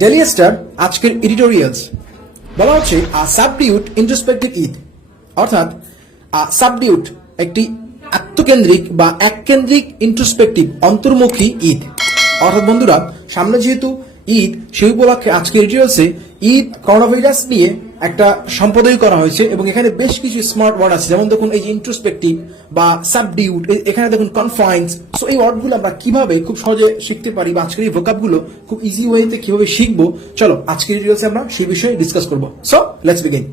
Daily star আজকের এডিটোরিয়ালস বলা হচ্ছে সাবডিউট ইন্ট্রোস্পেক্টিভ ঈদ, অর্থাৎ সাবডিউট একটি আত্মকেন্দ্রিক বা এককেন্দ্রিক ইন্ট্রোস্পেক্টিভ অন্তর্মুখী ঈদ। অর্থাৎ বন্ধুরা, সামনে যেহেতু ঈদ, সেই উপলক্ষে আজকের এডিটোরিয়ালসে ঈদ করোনা ভাইরাস নিয়ে একটা সম্পাদনা করা হয়েছে এবং এখানে বেশ কিছু স্মার্ট ওয়ার্ড আছে, যেমন দেখুন এই যে ইন্ট্রোস্পেক্টিভ বা সাবডিউট, এখানে দেখুন কনফাইন্স। সো এই ওয়ার্ডগুলো আমরা কিভাবে খুব সহজে শিখতে পারি বা আজকের এই ভোকাবগুলো খুব ইজি ওয়েতে কিভাবে শিখবো, চলো আজকের এডিটোরিয়ালসে আমরা সেই বিষয়ে ডিসকাস করবো। So let's begin.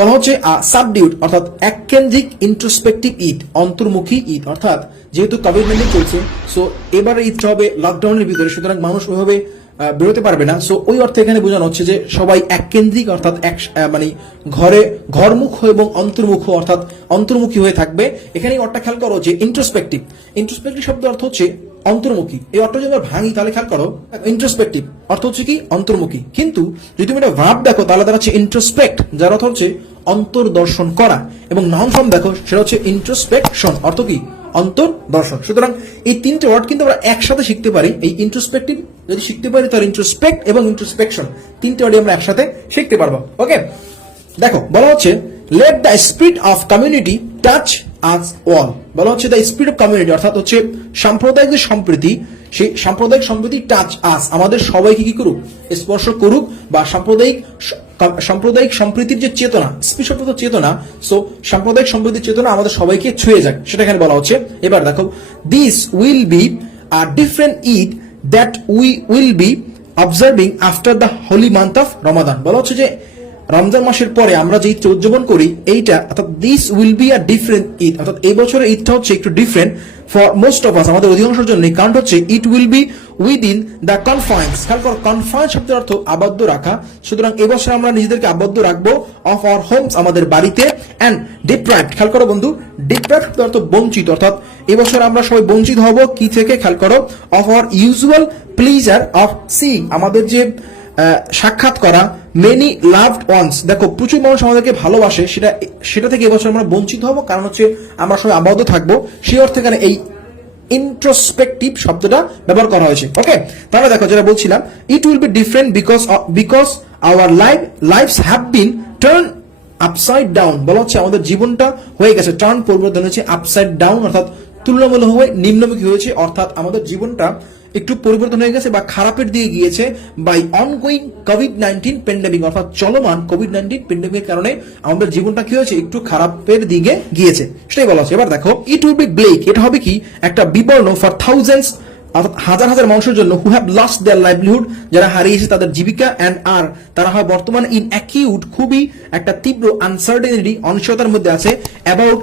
বলা হচ্ছে সাবডিউট অর্থাৎ এককেন্দ্রিক ইন্ট্রোস্পেক্টিভ ঈদ, অন্তর্মুখী ঈদ। অর্থাৎ যেহেতু কোভিড-19 চলছে, সো এবারে ঈদটা হবে লকডাউনের ভিতরে, সুতরাং মানুষ ওইভাবে বেরোতে পারবে না। সো ওই অর্থে এখানে বোঝানো হচ্ছে যে সবাই এককেন্দ্রিক অর্থাৎ মানে ঘরমুখ এবং অন্তর্মুখ অর্থাৎ অন্তর্মুখী হয়ে থাকবে। এখানে অর্থটা খেয়াল করো যে ইন্ট্রোস্পেক্টিভ শব্দ অর্থ হচ্ছে অন্তর্মুখী। এই অর্থ যদি আমরা ভাঙি তাহলে খেয়াল করো ইন্ট্রোস্পেক্টিভ অর্থ হচ্ছে কি অন্তর্মুখী, কিন্তু যদি তুমি এটা ভার্ব দেখো তাহলে তারা হচ্ছে ইন্ট্রোস্পেক্ট, যার অর্থ হচ্ছে অন্তর্দর্শন করা, এবং নাউন ফর্ম দেখো সেটা হচ্ছে ইন্ট্রোস্পেকশন, অর্থ কি অন্তর্দর্শন। সুতরাং এই তিনটে ওয়ার্ড কিন্তু আমরা একসাথে শিখতে পারি। এই ইন্ট্রোস্পেক্টিভ যদি শিখতে পারি তাহলে ইন্ট্রোস্পেক্ট এবং ইন্ট্রোস্পেকশন তিনটে ওয়ার্ড আমরা একসাথে শিখতে পারবো। ওকে, দেখো বলা হচ্ছে let the spirit of community touch us all. বলা হচ্ছে দ্য স্পিরিট অফ কমিউনিটি অর্থাৎ হচ্ছে সাম্প্রদায়িক যে সম্প্রীতি, সেই সাম্প্রদায়িক সম্প্রীতি টাচ আস আমাদের সবাইকে কি করুক, স্পর্শ করুক, বা সাম্প্রদায়িক সম্প্রীতির যে চেতনা, স্পিরিট অফ চেতনা, সো সাম্প্রদায়িক সম্প্রীতির চেতনা আমাদের সবাইকে ছুঁয়ে যাক, সেটা এখানে বলা হচ্ছে। এবার দেখো this will be a different Eid that we will be observing after the holy month of Ramadan. বলা হচ্ছে যে রমজান মাসের পরে আমরা যে ঈদটা উদযাপন করি এইটা, অর্থাৎ this will be a different Eid, অর্থাৎ এই বছরের ঈদটা হচ্ছে একটু different for most of us, আমাদের অধিকাংশের জন্য। কারণ হচ্ছে it will be within the confines. খেয়াল করো কনফাইন্স শব্দের অর্থ আবদ্ধ রাখা, সুতরাং এবছর আমরা নিজেদেরকে আবদ্ধ রাখবো অফ আওয়ার হোমস, আমাদের বাড়িতে, এন্ড ডিপ্রাইভড। খেয়াল করো বন্ধু, ডিপ্রাইভড শব্দের অর্থ বঞ্চিত, অর্থাৎ এবছর আমরা সবাই বঞ্চিত হব কি থেকে, খেয়াল করো of our usual pleasure of seeing, আমাদের যে সাক্ষাৎ করা মেনি লাভড ওয়ান্স। দেখো প্রচুর মানুষ আমাদেরকে ভালোবাসে, সেটা থেকে এবছর আমরা বঞ্চিত হব, কারণ হচ্ছে আমরা সবাই আবদ্ধ থাকবো। সেই অর্থে এখানে এই ইন্ট্রোস্পেক্টিভ শব্দটা ব্যবহার করা হয়েছে। ওকে, তাহলে দেখো যেটা বলছিলাম, it will be different because our lifes have been turn upside down. বলা হচ্ছে আমাদের জীবনটা হয়ে গেছে টার্ন, পরিবর্তন হয়েছে, আপসাইড ডাউন অর্থাৎ তুলনামূলক হয়ে নিম্নমুখী হয়েছে, অর্থাৎ আমাদের জীবনটা একটু পরিবর্তন হয়ে গেছে বা খারাপের দিকে গিয়েছে বাই অনগোয়িং কোভিড-19 প্যান্ডেমিক, অর্থাৎ চলমান কোভিড-19 প্যান্ডেমিকের কারণে আমাদের জীবনটা কি হয়েছে, একটু খারাপের দিকে গিয়েছে, সেটাই বলা হচ্ছে। এবার দেখো ইট উইল বি ব্লেক, এটা হবে কি একটা বিবর্ণ ফর থাউজেন্ডস, অর্থাৎ হাজার হাজার মানুষের জন্য, who have lost their livelihood, যারা হারিয়েছে তাদের জীবিকা, এন্ড আর তারা হয় বর্তমানে ইন অ্যাকিউট, খুবই একটা তীব্র আনসার্টেনিটি, অনিশ্চয়তার মধ্যে আছে, about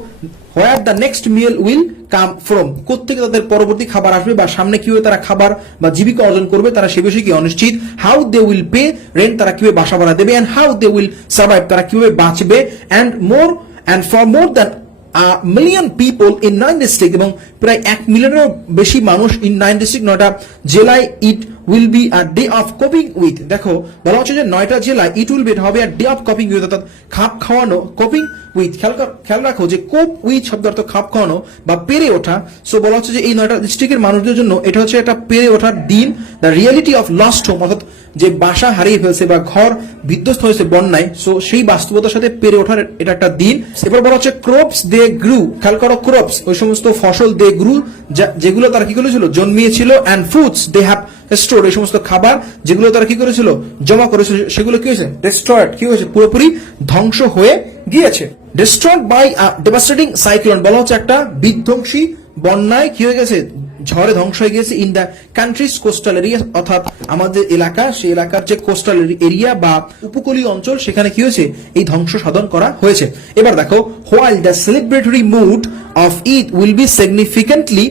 where the next meal will come from, কোত্থেকে তাদের পরবর্তী খাবার আসবে বা সামনে কিভাবে তারা খাবার বা জীবিকা অর্জন করবে, তারা সে বিষয়ে কি অনিশ্চিত। How they will pay rent, তারা কিভাবে বাসা ভাড়া দেবে, and how they will survive, তারা কিভাবে বাঁচবে, and for more than million people in 9 district, এবং প্রায় 1 মিলিয়নেরও বেশি মানুষ ইন 9 ডিস্ট্রিক্ট, 9টা জেলায়, ইট will be a day of coping with. দেখো বলা হচ্ছে যে 9টা জেলায় ইট উইল বি হবে a day of coping with, অর্থাৎ খাপ খাওয়ানো, কোপিং উইথ। খেয়াল রাখো যে কোপ উইথ শব্দ অর্থ খাপ খাওয়ানো বা পেরে ওঠা। সো বলা হচ্ছে যে এই 9টা ডিস্ট্রিক্টের মানুষদের জন্য এটা হচ্ছে একটা পেরে ওঠার দিন। The reality of lost home, অর্থাৎ যে বাসা হারিয়ে ফেলছে বা ঘর বিধ্বস্ত হয়েছে বন্যায়, সো সেই বাস্তবতার সাথে পেরে ওঠার এটা একটা দিন। এবার বলা হচ্ছে ক্রপস দে গ্রু, খেয়াল করো ক্রপস ওই সমস্ত ফসল, দে গ্রু যেগুলো তারা কি করেছিল, জন্মিয়েছিল, and foods they have store, এই সমস্ত খাবার যেগুলো তারা কি করেছিল, জমা করেছিল, সেগুলো কি হয়েছে, ডিস্ট্রয়েড, কি হয়েছে, পুরোপুরি ধ্বংস হয়ে গিয়েছে। Destroyed by a devastating cyclone, বলা হচ্ছে একটা বিধ্বংসী বন্যায় কি হয়ে গেছে, ঝড়ে ধ্বংস হয়ে গেছে। In the countries coastal area, অর্থাৎ আমাদের এলাকা, সেই এলাকার যে কোস্টাল এরিয়া বা উপকূলীয় অঞ্চল, সেখানে কি হয়েছে, এই ধ্বংস সাধন করা হয়েছে। এবার দেখো while the celebratory mood of Eid will be significantly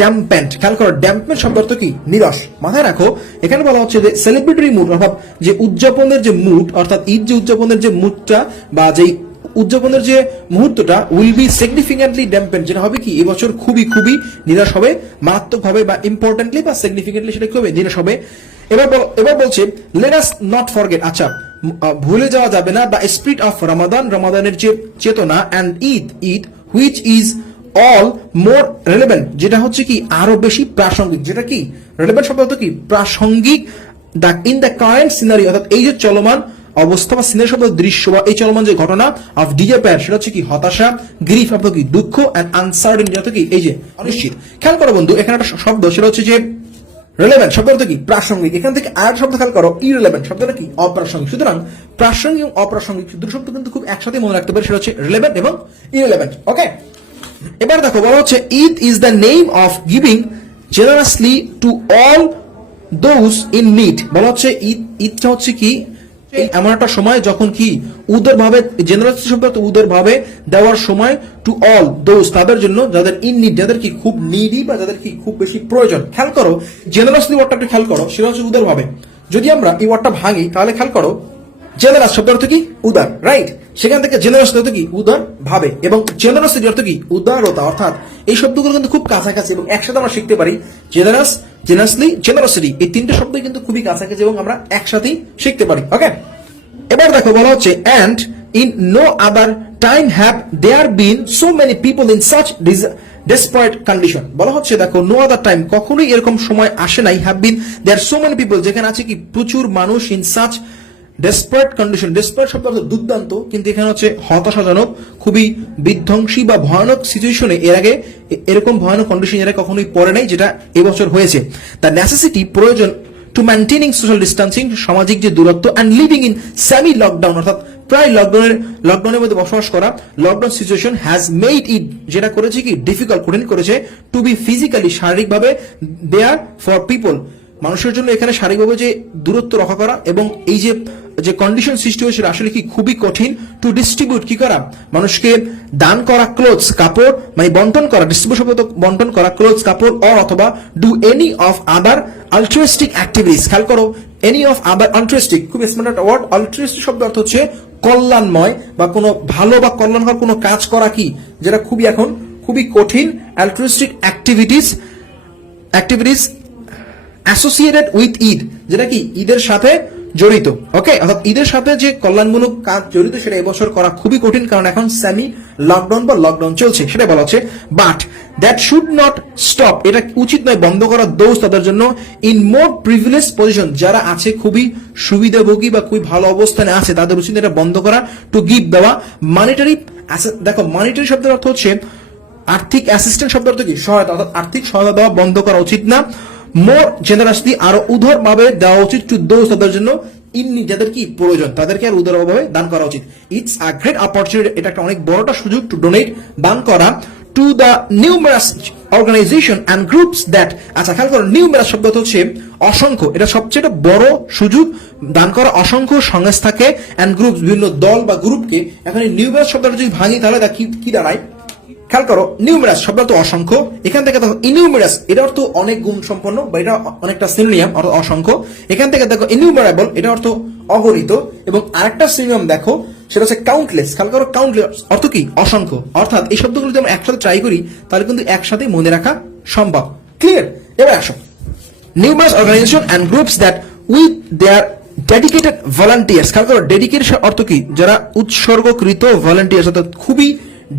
dampened. খেয়াল করো ড্যাম্পমেন্ট শব্দ অর্থ কি, নিরস। মাথায় রাখো এখানে বলা হচ্ছে যে সেলিব্রেটরি মুড, অর্থাৎ যে উদযাপনের যে মুড, অর্থাৎ ঈদ যে উদযাপনের যে মুডটা বা যেই উদযাপনের যে মুহূর্তটা, উইল বি সিগনিফিকেন্টলি ড্যাম্পেন্ড, যেটা হবে কি এবছর খুবই খুবই নিরাশ হবে, মারাত্মকভাবে বা ইম্পর্টেন্টলি বা সিগনিফিকেন্টলি সেটা কি হবে, নিরাশ হবে। এবার বলছে লেট আস নট ফরগেট, আচ্ছা ভুলে যাওয়া যাবে না, দ্য স্পিরিট অফ রমাদান, রমাদানের যে চেতনা, and Eid which is all more relevant, যেটা হচ্ছে কি আরো বেশি প্রাসঙ্গিক, যেটা কি রেলেভেন্ট শব্দ অর্থ কি প্রাসঙ্গিক, ইন দ্য কারেন্ট সিনারি, অর্থাৎ এই যে চলমান অবস্থা বা সিনারি শব্দ দৃশ্য বা এই চলমান যে ঘটনা অফ ডিজায়ার, সেটা হচ্ছে কি হতাশা, গ্রিফ অর্থ কি দুঃখ, এন্ড আনসার্টেনিটি অর্থ কি এই যে অনিশ্চিত। খেয়াল করো বন্ধু, এখানে একটা শব্দ, সেটা হচ্ছে যে রেলেভেন্ট শব্দ অর্থ কি প্রাসঙ্গিক। এখান থেকে আর শব্দ খেয়াল করো, ইররিলেভেন্ট শব্দটা কি অপ্রাসঙ্গিক। সুতরাং প্রাসঙ্গিক এবং অপ্রাসঙ্গিক দুটো শব্দ কিন্তু খুব একসাথে মনে রাখতে পারে, সেটা হচ্ছে রিলেভেন্ট এবং ইররিলেভেন্ট। ওকে, এবার দেখো বলা হচ্ছে Eid is the name of giving জেনারাসলি to all those in need. বলা হচ্ছে ঈদটা হচ্ছে কি এমন একটা সময় যখন কি উদার ভাবে, জেনারাসলি শব্দ উদার ভাবে দেওয়ার সময়, টু অল দোজ তাদের জন্য, যাদের ইন নিড, যাদের কি খুব নিডি বা যাদের কি খুব বেশি প্রয়োজন। খেয়াল করো জেনারাসলি ওয়ার্ডটা একটু খেয়াল করো, সেটা হচ্ছে উদার ভাবে। যদি আমরা এই ওয়ার্ডটা ভাঙি তাহলে খেয়াল করো জেনারাস শব্দ অর্থ কি উদার, রাইট? সেখান থেকে জেনারাস অর্থ কি উদার ভাবে, এবং জেনারাসিটি অর্থ কি উদারতা, অর্থাৎ এই শব্দগুলো কিন্তু খুব কাছাকাছি এবং একসাথে আমরা শিখতে পারি। জেনারাস, জেনারাসলি, জেনারসিটি, এই তিনটে শব্দ কিন্তু খুবই কাছাকাছি এবং আমরা একসাথেই শিখতে পারি। ওকে, এবার দেখো বলা হচ্ছে and in no other time have there been so many people in such desperate condition। বলা হচ্ছে দেখো no other time, কখনোই এরকম সময় আসে নাই, have been there are so many people, যেখানে আছে কি প্রচুর মানুষ, in such desperate condition, desperate শব্দ অর্থ দুর্দান্ত, কিন্তু এখানে হচ্ছে হতাশাজনক, খুবই বিধ্বংসী বা ভয়ানক সিচুয়েশনে এর আগে এরকম ভয়ানক কন্ডিশন এর কখনোই পড়ে নাই, যেটা এবছর হয়েছে। দ্য নেসেসিটি, প্রয়োজন, টু মেনটেনিং সোশ্যাল ডিস্টেন্সিং, সামাজিক যে দূরত্ব, and living in semi lockdown, অর্থাৎ প্রায় লকডাউনের মধ্যে বসবাস করা, lockdown situation has made it, যেটা করেছে কি ডিফিকাল্ট, কঠিন করেছে, টু বি ফিজিক্যালি, শারীরিকভাবে, দেয়ার ফর পিপল, মানুষের জন্য এখানে শারীরিকভাবে যে দূরত্ব রক্ষা করা, এবং এই যে কন্ডিশন সৃষ্টি হয়েছিল আসলে কি খুবই কঠিন, টু ডিস্ট্রিবিউট, কি করা মানুষকে দান করা, ক্লোথস কাপড়, মানে বন্টন করা, ডিস্ট্রিবিউশন বন্টন করা, ক্লোথস কাপড়, অর অথবা do any of other altruistic activities. খেয়াল করো এনি অফ আদার আলট্রুইস্টিক, খুব স্মার্ট ওয়ার্ড। আলট্রুইস্টিক শব্দ অর্থ হচ্ছে কল্যাণময় বা কোনো ভালো বা কল্যাণকর কোনো কাজ করা, কি যেটা খুবই এখন খুবই কঠিন। অ্যালট্রুইস্টিক অ্যাক্টিভিটিস অ্যাসোসিয়েটেড উইথ ঈদ, যেটা কি ঈদের সাথে জড়িত। ওকে, অর্থাৎ ঈদের সাথে যে কল্যাণমূলক কাজ জড়িত সেটা এবছর করা খুবই কঠিন, কারণ এখন সেমি লকডাউন বা লকডাউন চলছে, সেটা বলা হচ্ছে। But that should not stop, এটা উচিত নয় বন্ধ করা, দোজ তাদের জন্য, ইন মোর প্রিভিলেজ পজিশন, যারা আছে খুবই সুবিধাভোগী বা খুবই ভালো অবস্থানে আছে, তাদের উচিত এটা বন্ধ করা, টু গিভ দেওয়া মানিটারি। দেখো মানিটারি শব্দের অর্থ হচ্ছে আর্থিক, অ্যাসিস্ট্যান্ট শব্দের অর্থ কি সহায়তা, অর্থাৎ আর্থিক সহায়তা দেওয়া বন্ধ করা উচিত না। মোর জেনারাসলি, আরো উদার ভাবে দেওয়া উচিত, টু দোজ তাদের জন্য, ইন যাদের কি প্রয়োজন তাদেরকে আর উদার ভাবে দান করা উচিত। ইটস আ গ্রেট অপরচুনিটি, এটা একটা অনেক বড়টা সুযোগ, টু ডোনেট, দান করা, to the numerous organization and groups that. আচ্ছা খেয়াল করো নিউমারাস শব্দ হচ্ছে অসংখ্য, এটা সবচেয়ে বড় সুযোগ দান করা অসংখ্য সংস্থাকে, অ্যান্ড গ্রুপস বিভিন্ন দল বা গ্রুপকে। এখন এই নিউমারাস শব্দটা যদি ভাঙি তাহলে কি দাঁড়ায়, খেয়াল করো নিউমেরাস শব্দ তো অসংখ্য, এখান থেকে দেখো ইনিউমেরাস, এটা অর্থ অনেক গুণ সম্পন্ন বা এটা অনেকটা সিনোনিয়াম অর্থাৎ অসংখ্য। এখান থেকে দেখো ইনিউমেরেবল, এটা অর্থ অগণিত, এবং আরেকটা সিনোনিয়াম দেখো সেটা হচ্ছে কাউন্টলেস। খেয়াল করো কাউন্টলেস অর্থ কি অসংখ্য, অর্থাৎ এই শব্দগুলো যদি আমরা একসাথে ট্রাই করি তাহলে কিন্তু একসাথে মনে রাখা সম্ভব। ক্লিয়ার? এবার আসো numerous organization and groups that with their dedicated volunteers. খেয়াল করো ডেডিকেটেড অর্থ কি যারা উৎসর্গকৃত, ভলান্টিয়ার্স অর্থাৎ খুবই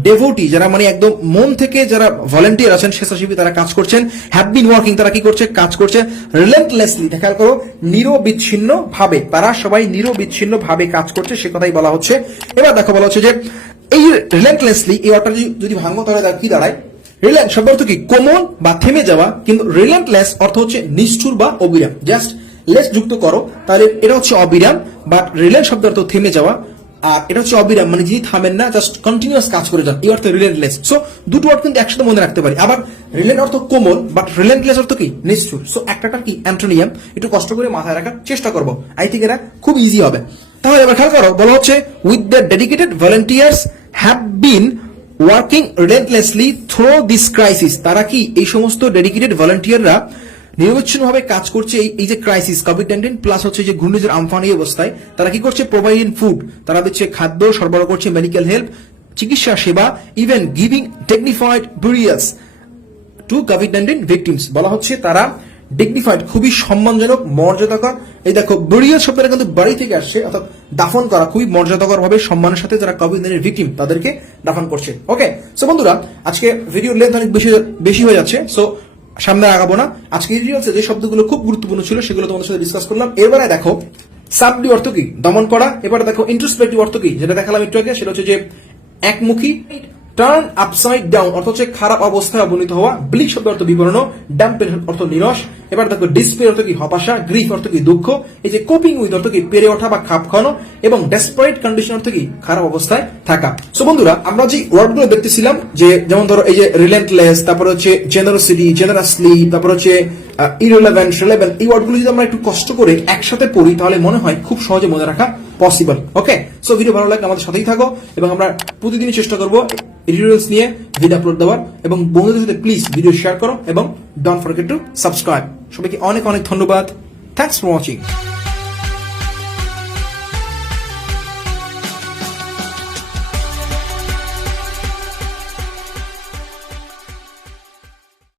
ডেভোটি, যারা মানে একদম মন থেকে যারা ভলান্টিয়ার আছেন, স্বেচ্ছাসেবী, তারা কাজ করছেন। হ্যাভ বিন ওয়ার্কিং, তারা কি করছে কাজ করছে। রিলেন্টলেসলি, খেয়াল করো নিরবিচ্ছিন্ন ভাবে, তারা সবাই নিরবিচ্ছিন্ন ভাবে কাজ করছে, সে কথাই বলা হচ্ছে। এবার দেখো বলা হচ্ছে যে এই রিলেন্টলেসলি এই অর্থটা যদি ভাঙবো তাহলে কি দাঁড়ায়, রিলেন্ট শব্দ অর্থ কি কোমল বা থেমে যাওয়া, কিন্তু রিলেন্টলেস অর্থ হচ্ছে নিষ্ঠুর বা অবিরাম। জাস্ট লেস যুক্ত করো তাহলে এটা হচ্ছে অবিরাম, বাট রিলেন্ট শব্দ অর্থ থেমে যাওয়া, আর এটা হচ্ছে অবিরাম মানে যিনি থামেন না, জাস্ট কন্টিনিউয়াস কাজ করে যান, এই অর্থে রিলেন্টলেস। সো দুটো ওয়ার্ড কিন্তু একসাথে মনে রাখতে পারি। আবার রিলেন্ট অর্থ কোমল, বাট রিলেন্টলেস অর্থ কি নিষ্ঠুর। সো একটা কি অ্যান্টোনিয়াম, একটু কষ্ট করে মাথায় রাখার চেষ্টা করবো, আই থিঙ্ক এটা খুব ইজি হবে। তাহলে এবার খেয়াল করো বলা হচ্ছে with the dedicated volunteers have been working রিলেন্টলেসলি through this crisis. তারা কি এই সমস্ত ডেডিকেটেড ভলান্টিয়াররা নিরবচ্ছিন্নভাবে কাজ করছে এই যে ক্রাইসিস কোভিড-19 প্লাস হচ্ছে যে ঘূর্ণিঝড় আমফান এই অবস্থায়, তারা কি করছে প্রোভাইডিং ফুড, তারা দিচ্ছে খাদ্য সরবরাহ করছে, মেডিকেল হেল্প চিকিৎসা সেবা, even giving dignified burials to কোভিড-19 ভিকটিমস। বলা হচ্ছে তারা ডিগনিফাইড খুবই সম্মানজনক মর্যাদাকর এই দেখো বুরিয়াত শব্দটা কিন্তু বাড়ি থেকে আসছে, অর্থাৎ দাফন করা, খুবই মর্যাদাকর ভাবে সম্মানের সাথে যারা কোভিড-19 ভিকটিম তাদেরকে দাফন করছে। ওকে, সো বন্ধুরা আজকে ভিডিও লেন্থ অনেক বেশি হয়ে যাচ্ছে, সো সামনে আগাবো না। আজকে ডিটেইলসে যে শব্দগুলো খুব গুরুত্বপূর্ণ ছিল সেগুলো তোমাদের সাথে ডিসকাস করলাম। এবারে দেখো সাবডিউ অর্থ কি, দমন করা। এবারে দেখো ইন্ট্রোস্পেক্টিভ অর্থ কি, যেটা দেখালাম একটু আগে, সেটা হচ্ছে যে একমুখী। টার্ন আপসাইড ডাউন অর্থ হচ্ছে খারাপ অবস্থায় অবনীত হওয়া। ব্লিক শব্দ অর্থ বিবর্ণ। ড্যাম্পেন অর্থ নিরস। এবার দেখো ডিসপেয়ার অর্থ কি হতাশা। গ্রিফ অর্থ কি দুঃখ। এই যে কোপিং উইথ অর্থ কি পেরে ওঠা বা খাপ খাওয়ানো। এবং ডেসপারেট কন্ডিশন অর্থ কি খারাপ অবস্থায় থাকা। সো বন্ধুরা আমরা যে ওয়ার্ডগুলো দেখতেছিলাম, যে যেমন ধরো এই যে রিলেন্টলেস, তারপর হচ্ছে জেনারোসিটি, জেনারাসলি, তারপর হচ্ছে ইররিলেভেন্ট, রিলেভেন্ট, এই ওয়ার্ডগুলো যদি আমরা একটু কষ্ট করে একসাথে পড়ি তাহলে মনে হয় খুব সহজে মনে রাখা পসিবল। ওকে, সো ভিডিও ভালো লাগলে আমাদের সাথেই থাকো এবং আমরা প্রতিদিনই চেষ্টা করবো টিউটোরিয়ালস নিয়ে ভিডিও আপলোড দেওয়ার, এবং বন্ধুদের সাথে প্লিজ ভিডিও শেয়ার করো এবং ডোন্ট ফরগেট টু সাবস্ক্রাইব। সবাইকে অনেক অনেক ধন্যবাদ। Thanks for watching.